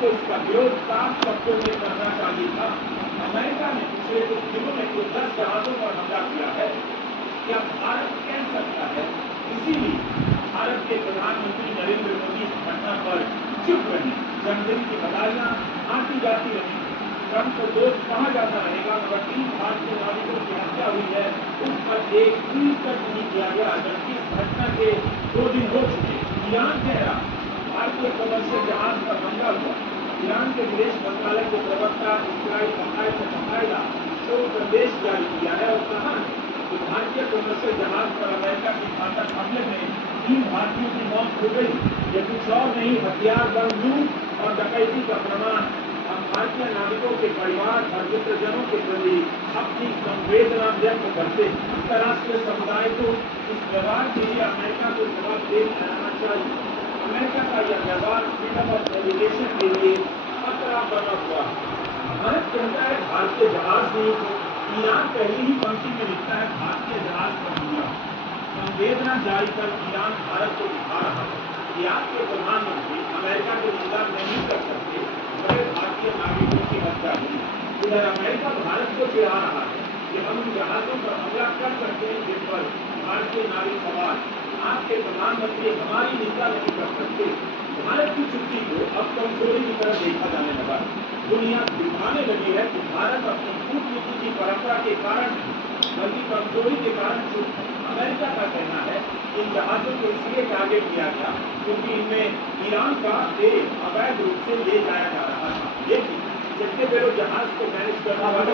को इसका विरोध साफ शब्दों में करना चाहिए था। अमेरिका ने पिछले कुछ दिनों में कुछ 10 जहाजों पर हमला किया है। क्या भारत कह सकता है? इसीलिए भारत के प्रधानमंत्री नरेंद्र मोदी इस घटना पर चुप रहे। जंगल की बधाइयां आती जाती रही। ट्रंप को दोस्त कहा जाता रहेगा, मगर 3 भारतीय नाविकों की हत्या हुई है, उस पर एक ट्वीट तक नहीं किया गया, जबकि इस घटना के 2 दिन हो चुके। ईरान कह रहा भारतीय कमर्शियल जहाज पर हमला हुआ। ईरान के विदेश मंत्रालय के प्रवक्ता इस्राइल बकायदा शोक संदेश जारी किया है और कहा है कि भारतीय कमर्शियल जहाज पर अमेरिका की घातक हमले में 3 भारतीयों की मौत हो गई। ये कुछ और नहीं, हथियार, बंदूक और डकैती का प्रमाण। हम भारतीय नाविकों के परिवार और मित्रजनों के प्रति अपनी संवेदना व्यक्त करते हैं। अंतर्राष्ट्रीय समुदाय को इस व्यवहार के लिए अमेरिका को जवाबदेह ठहराना चाहिए। अमेरिका का यह व्यवहार फ्रीडम ऑफ नेविगेशन के लिए खतरा बना हुआ है। भारत कहता है भारतीय जहाज नहीं, ईरान पहली ही पंक्ति में लिखता है भारतीय जहाज पर हमला। संवेदना जारी कर ईरान भारत को दिखा रहा है कि आपके प्रधानमंत्री अमेरिका की निंदा नहीं कर सकते, बड़े भारतीय नागरिकों की हत्या हुई। इधर अमेरिका भारत को चिढ़ा रहा है कि हम उन जहाजों पर हमला कर सकते हैं जिन पर भारतीय नागरिक सवार। आपके प्रधानमंत्री हमारी निंदा नहीं कर सकते। भारत की चुप्पी को अब कमजोरी की तरह देखा जाने लगा। दुनिया दिखाने लगी है कि भारत अपनी कूटनीति की परंपरा के कारण नहीं, बल्कि कमजोरी के कारण चुप है। अमेरिका का कहना है कि इन जहाजों को इसलिए टारगेट किया गया क्योंकि इनमें ईरान का तेल अवैध रूप से ले जाया जा रहा था। लेकिन जितने बेरो जहाज को मैनेज करने वाले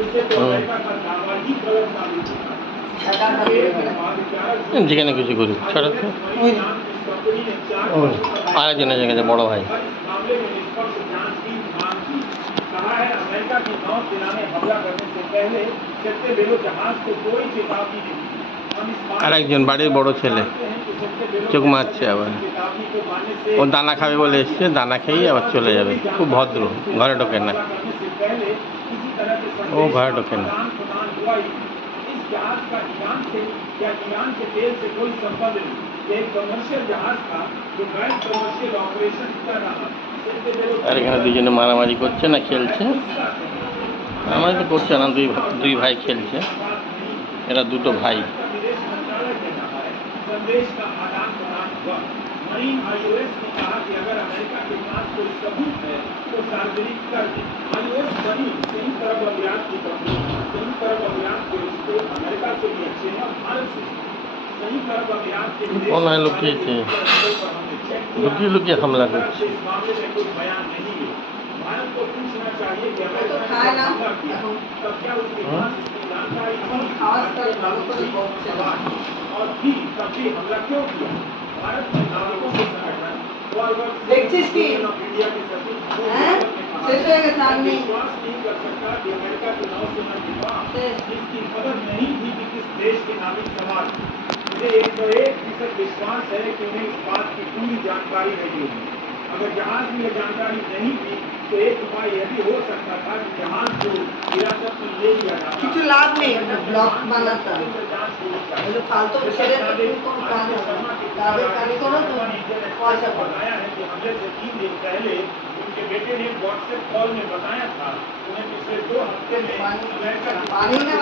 उससे तो अमेरिका का दावा ही गलत साबित होता है। যেখানে কিছু করি ছাড়া তো আরেকজনের জায়গায় বড় ভাই कहा है अमेरिका की नौसेना ने हमला करने से पहले सत्य बेलो जहाज को कोई चेतावनी नहीं दी। আরেকজন বাড়ির বড় ছেলে চোখ মারছে আবার ও দানা খাবে বলে এসছে দানা খেয়েই আবার চলে যাবে খুব ভদ্র ঘরে ঢোকে না ও ঘরে ঢোকে না जहाज का ईरान से या ईरान के तेल से कोई संबंध नहीं। एक कमर्शियल जहाज था जो गैर कमर्शियल ऑपरेशन कर रहा। আর এখানে দুজনে মারামারি করছে না খেলছে মারামারি তো করছে না দুই ভাই খেলছে এরা দুটো ভাই संदेश का आदान प्रदान हुआ। मरीन आईओएस ने कहा कि अगर अमेरिका के पास कोई सबूत है तो सार्वजनिक कर दे। आईओएस बनी संयुक्त अरब अमीरात की कंपनी। संयुक्त अरब अमीरात के रिश्ते अमेरिका से भी अच्छे हैं और भारत से। संयुक्त अरब अमीरात के ऑनलाइन लुकिए हमला करছে इस मामले में कोई बयान नहीं है। भारत को पूछना चाहिए कि अमेरिका ने हमला किया तब क्या उसके पास इसकी जानकारी और भी तब भी हमला क्यों किया? भारत में नागरिकों के संगठन इंडिया के सचिव विश्वास नहीं कर सकता कि अमेरिका की नौसेना के पास इसकी खबर नहीं थी कि किस देश के नाविक सवार। मुझे 101% विश्वास है कि उन्हें इस बात की पूरी जानकारी नहीं होगी। अगर जहाज में यह जानकारी नहीं थी तो एक उपाय यह भी हो सकता था कि जहाज को हिरासत में ले लिया जाता। কিছু লাভ নেই ব্লক বানাতে হলো ফালতু ছেড়ে তাদের কানে কোনো পয়সা बताया है कि हमले से 3 दिन पहले उनके बेटे ने व्हाट्सएप कॉल में बताया था उन्हें पिछले 2 हफ्ते में अमेरिका पानी ना